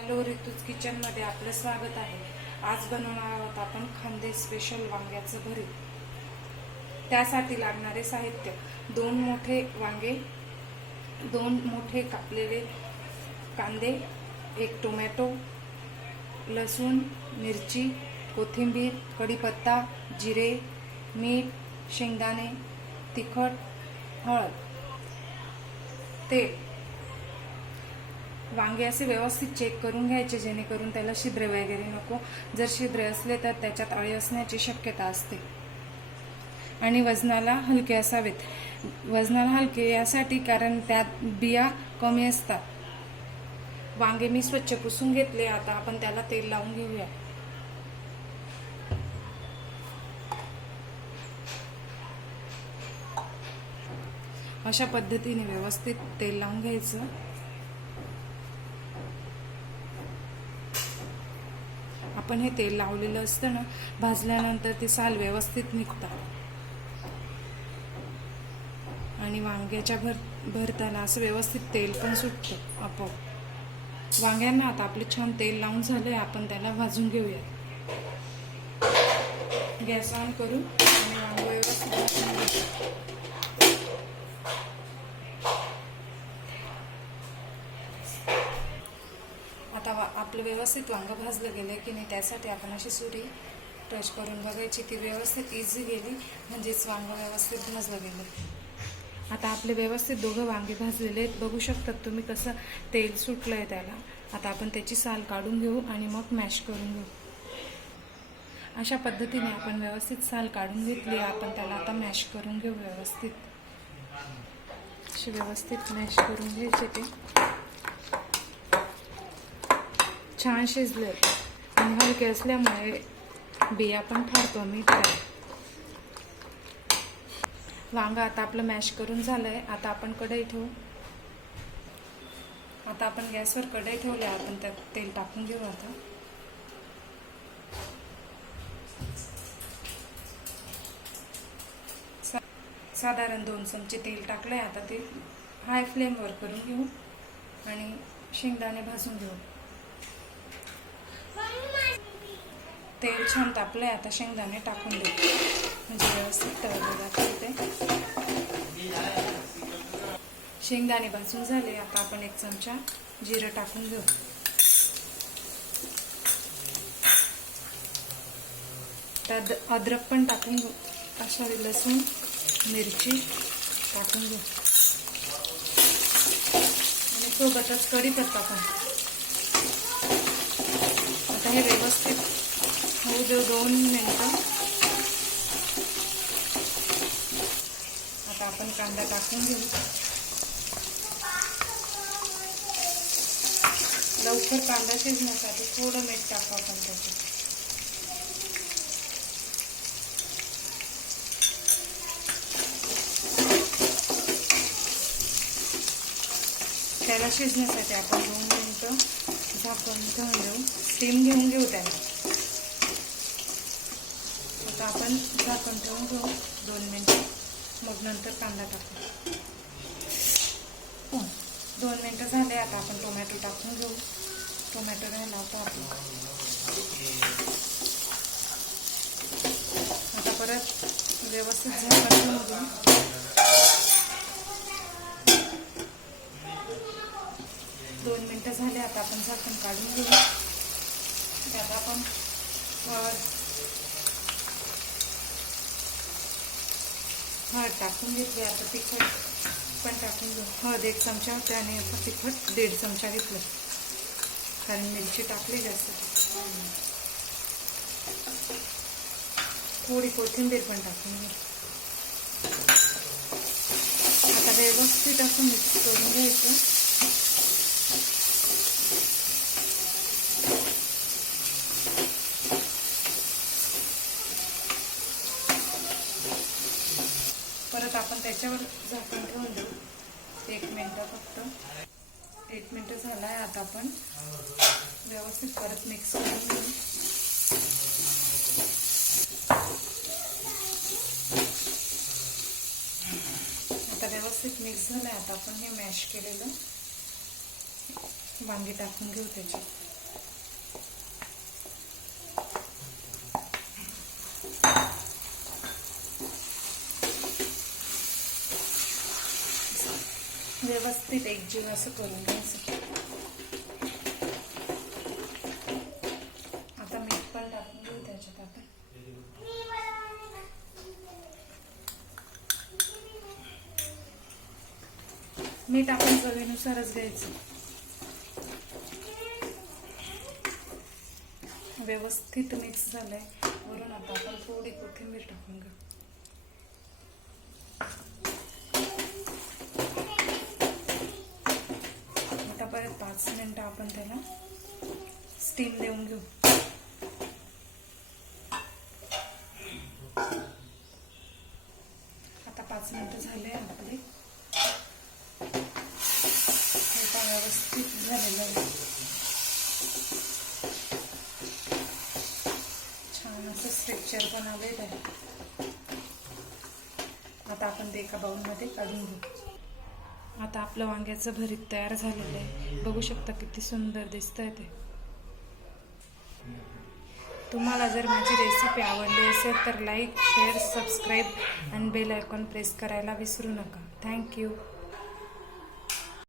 Hello, ऋतूज किचनमध्ये आपलं स्वागत आहे। आज बनवणार आहोत आपण खांदे स्पेशल वांग्याचं भरीत। त्यासाठी लागणारे साहित्य: 2 मोठे वांगे, 2 मोठे कापलेले कांदे, 1 टोमॅटो, लसूण, मिरची, कोथिंबीर, कढीपत्ता, जिरे, मीठ, शेंगदाणे, तिखट, हळद, तेल। वांगे असे व्यवस्थित चेक करून घ्यायचे जेणेकरून त्याला छिद्रे वगैरे नको। जर छिद्रे असले तर त्याच्यात अळी असण्याची शक्यता असते। आणि वजनाला हलके असावेत। वजनाला हलके यासाठी कारण त्यात बिया कमी असतात। वांगे मी स्वच्छ पुसून घेतले। आता आपण त्याला तेल लावून घेऊया। अशा पद्धतीने व्यवस्थित तेल लावून घ्यायचं। आपण हे तेल लावलेलं असतं ना, भाजल्यानंतर ते साल व्यवस्थित निघतात आणि वांग्याच्या भरताना असं व्यवस्थित तेल पण सुटतं आपोआप। वांग्यांना आता आपले छान तेल लावून झालंय। आपण त्याला भाजून घेऊया। गॅस ऑन करून आणि वांगे व्यवस्थित भाजून घेऊया। आता आपलं व्यवस्थित वांग भाजलं गेलं की नाही, त्यासाठी आपण अशी सुरी टच करून बघायची, ती व्यवस्थित इझी गेली म्हणजेच वांग व्यवस्थित भाजलं गेलं। आता आपले व्यवस्थित दोघं वांगे भाजलेले आहेत। बघू शकतात तुम्ही कसं तेल सुटलंय त्याला। आता आपण त्याची साल काढून घेऊ आणि मग मॅश करून घेऊ। अशा पद्धतीने आपण व्यवस्थित साल काढून घेतली। आपण त्याला आता मॅश करून घेऊ व्यवस्थित। असे व्यवस्थित मॅश करून घ्यायचे। ते छान शिजले आणि हलके असल्यामुळे बिया पण फार कमी आहेत। वांग आता आपलं मॅश करून झालंय। आता आपण कढई ठेवू। आता आपण गॅसवर कढई ठेवली। आपण त्यात तेल टाकून घेऊ। आता साधारण 2 चमचे तेल टाकले। आता ते हाय फ्लेमवर करून घेऊ आणि शेंगदाणे भाजून घेऊ। तेल छान तापलंय। आता शेंगदाणे टाकून देऊ म्हणजे व्यवस्थित तळले जातील ते। शेंगदाणे भाजून झाले। आता आपण 1 चमचा जिरं टाकून घेऊ। त्यात अद्रक पण टाकून घेऊ। अशा लसूण, मिरची टाकून घेऊ आणि सोबतच कढीपत्ता पण। आता हे व्यवस्थित होऊ देऊ 2 मिनिटं। आता आपण कांदा टाकून घेऊ। लवकर कांदा शिजण्यासाठी थोडं मीठ टाकू आपण त्याच्यात। त्याला शिजण्यासाठी आपण 2 मिनिटं झाकून ठेवून देऊ। स्टीम घेऊन घेऊ त्याला। आता आपण झाकण ठेवून घेऊ 2 मिनिटं, मग नंतर कांदा टाकू। 2 मिनिटं झाले। आता आपण टोमॅटो टाकून घेऊ। टोमॅटो राहिला होता आपला। आता परत व्यवस्थित झाकण ठेवून घेऊ। 2 मिनिटं झाले। आता आपण झाकण काढून घेऊ। त्यात आपण हळद टाकून घेतली। आता तिखट पण टाकून घेऊ। हळद 1 चमचा होते आणि आता तिखट 1.5 चमचा घेतलं कारण मिरची टाकली जास्त। थोडी कोथिंबीर पण टाकून घेऊ। आता व्यवस्थित असं मिक्स करून घ्यायचं। परत आपण त्याच्यावर झाकण ठेवून देऊ 1 मिनिटं फक्त। 1 मिनिट झालाय। आता आपण व्यवस्थित परत मिक्स करून घेऊ। आता व्यवस्थित मिक्स झालंय। आता आपण हे मॅश केलेलं वांगी टाकून घेऊ त्याच्यात। व्यवस्थित एकजीव असं करून घ्यायचं. आता मीठ पण टाकून घेऊ त्याच्यात. आता मीठ आपण चवीनुसारच घ्यायचं. व्यवस्थित मिक्स झालंय. वरून आता आपण थोडी कोथिंबीर टाकून घेऊ. आता परत 5 मिनिटं आपण त्याला स्टीम देऊन घेऊ. आता 5 मिनिटं झाले आपले. हे पण व्यवस्थित झालेलं आहे. छान असं स्ट्रक्चर पण आलेलं आहे. आता आपण ते एका बाउलमध्ये काढून घेऊ. आता आपलं वांग्याचं भरीत तयार झालेलं आहे. बघू शकता किती सुंदर दिसतंय ते. तुम्हाला जर माझी रेसिपी आवडली असेल तर लाईक, शेअर, सबस्क्राईब आणि बेल आयकॉन प्रेस करायला विसरू नका. थँक्यू.